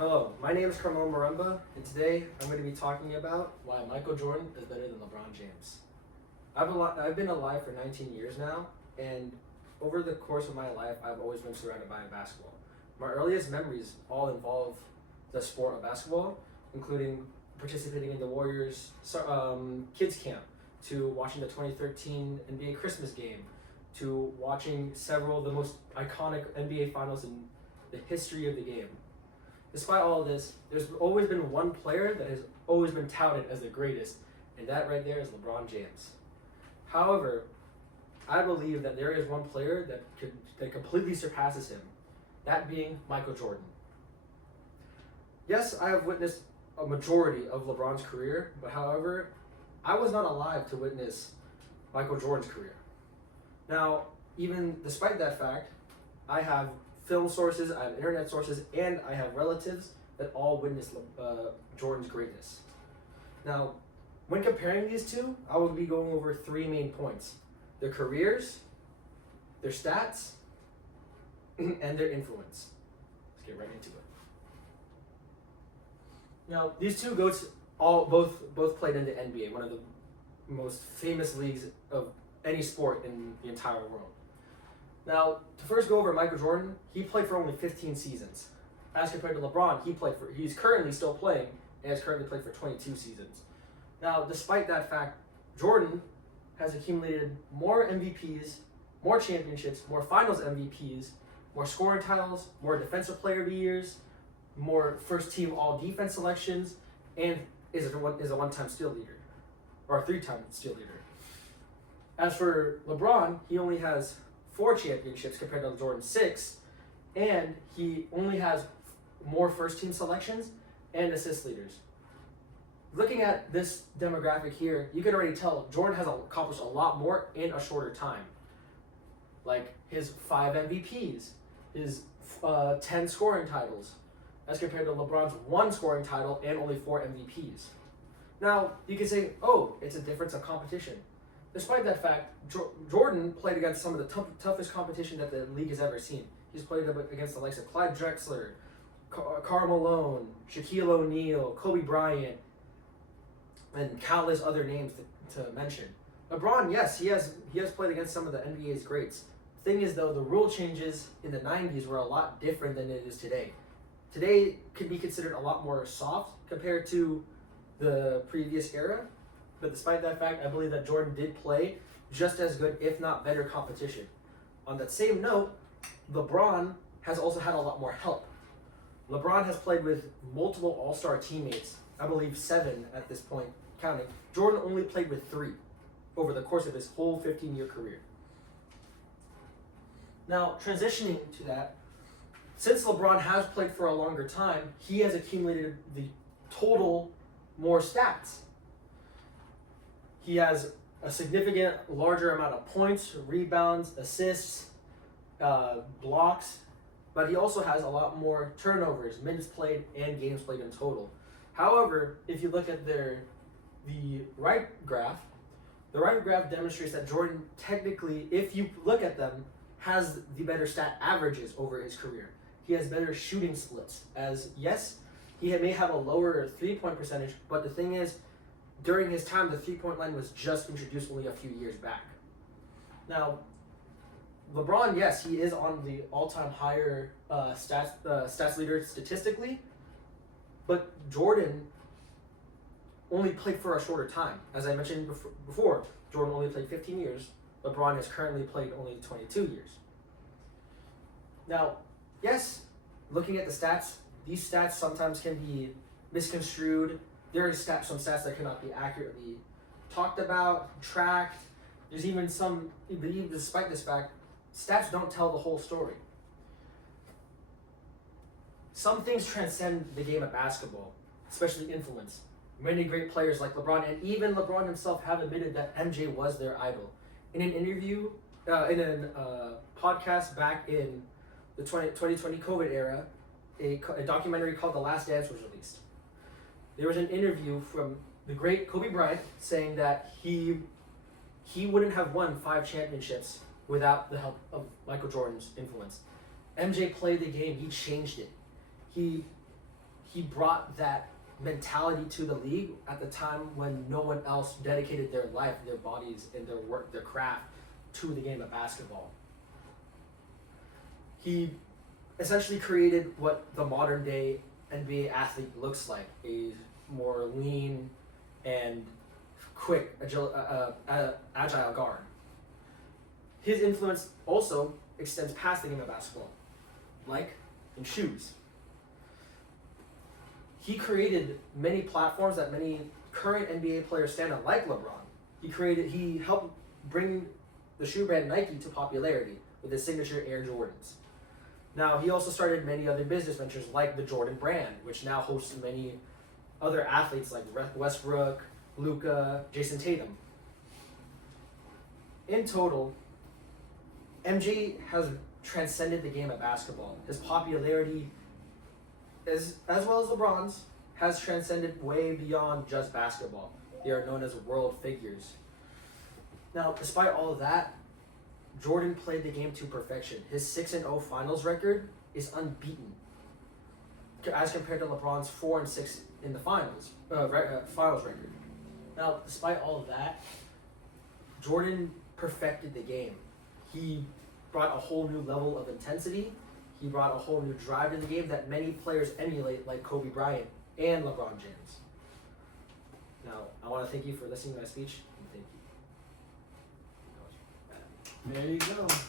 Hello, my name is Carmelo Maramba, and today I'm going to be talking about why Michael Jordan is better than LeBron James. I've been alive for 19 years now, and over the course of my life, I've always been surrounded by basketball. My earliest memories all involve the sport of basketball, including participating in the Warriors kids camp, to watching the 2013 NBA Christmas game, to watching several of the most iconic NBA finals in the history of the game. Despite all of this, there's always been one player that has always been touted as the greatest, and that right there is LeBron James. However, I believe that there is one player that completely surpasses him, that being Michael Jordan. Yes, I have witnessed a majority of LeBron's career, but however, I was not alive to witness Michael Jordan's career. Now, even despite that fact, I have film sources, I have internet sources, and I have relatives that all witnessed Jordan's greatness. Now, when comparing these two, I will be going over three main points: their careers, their stats, and their influence. Let's get right into it. Now, these two GOATs both played in the NBA, one of the most famous leagues of any sport in the entire world. Now, to first go over Michael Jordan, he played for only 15 seasons. As compared to LeBron, he's currently still playing and has currently played for 22 seasons. Now, despite that fact, Jordan has accumulated more MVPs, more championships, more finals MVPs, more scoring titles, more defensive player of the years, more first team all defense selections, and is a one-time steal leader, or a three-time steal leader. As for LeBron, he only has 4 championships compared to Jordan's 6, and he only has more first team selections and assist leaders. Looking at this demographic here, you can already tell Jordan has accomplished a lot more in a shorter time. Like his 5 MVPs, his 10 scoring titles, as compared to LeBron's 1 scoring title and only 4 MVPs. Now, you can say, oh, it's a difference of competition. Despite that fact, Jordan played against some of the toughest competition that the league has ever seen. He's played against the likes of Clyde Drexler, Carmelo, Shaquille O'Neal, Kobe Bryant, and countless other names to mention. LeBron, yes, he has played against some of the NBA's greats. The thing is, though, the rule changes in the 90s were a lot different than it is today. Today could be considered a lot more soft compared to the previous era. But despite that fact, I believe that Jordan did play just as good, if not better, competition. On that same note, LeBron has also had a lot more help. LeBron has played with multiple all-star teammates, I believe 7 at this point, counting. Jordan only played with 3 over the course of his whole 15-year career. Now, transitioning to that, since LeBron has played for a longer time, he has accumulated the total more stats. He has a significant larger amount of points, rebounds, assists, blocks, but he also has a lot more turnovers, minutes played, and games played in total. However, if you look at the right graph demonstrates that Jordan technically, if you look at them, has the better stat averages over his career. He has better shooting splits, as yes, he may have a lower 3-point percentage, but the thing is, during his time, the 3-point line was just introduced only a few years back. Now, LeBron, yes, he is on the all-time higher stats leader statistically, but Jordan only played for a shorter time. As I mentioned before, Jordan only played 15 years. LeBron has currently played only 22 years. Now, yes, looking at the stats, these stats sometimes can be misconstrued. There are some stats that cannot be accurately talked about, tracked. There's even some, despite this fact, stats don't tell the whole story. Some things transcend the game of basketball, especially influence. Many great players like LeBron, and even LeBron himself, have admitted that MJ was their idol. In an interview, in a podcast back in the 2020 COVID era, a documentary called The Last Dance was released. There was an interview from the great Kobe Bryant saying that he wouldn't have won 5 championships without the help of Michael Jordan's influence. MJ played the game, he changed it. He he brought that mentality to the league at the time when no one else dedicated their life, their bodies, and their work, their craft to the game of basketball. He essentially created what the modern day NBA athlete looks like, a more lean and quick, agile guard. His influence also extends past the game of basketball, like in shoes. He created many platforms that many current NBA players stand on, like LeBron. He helped bring the shoe brand Nike to popularity with his signature Air Jordans. Now, he also started many other business ventures like the Jordan brand, which now hosts many other athletes like Westbrook, Luka, Jason Tatum. In total, MJ has transcended the game of basketball. His popularity, as well as LeBron's, has transcended way beyond just basketball. They are known as world figures. Now, despite all of that, Jordan played the game to perfection. His 6-0 finals record is unbeaten as compared to LeBron's 4-6 in the finals record. Now, despite all of that, Jordan perfected the game. He brought a whole new level of intensity. He brought a whole new drive to the game that many players emulate, like Kobe Bryant and LeBron James. Now, I want to thank you for listening to my speech, and thank you. There you go.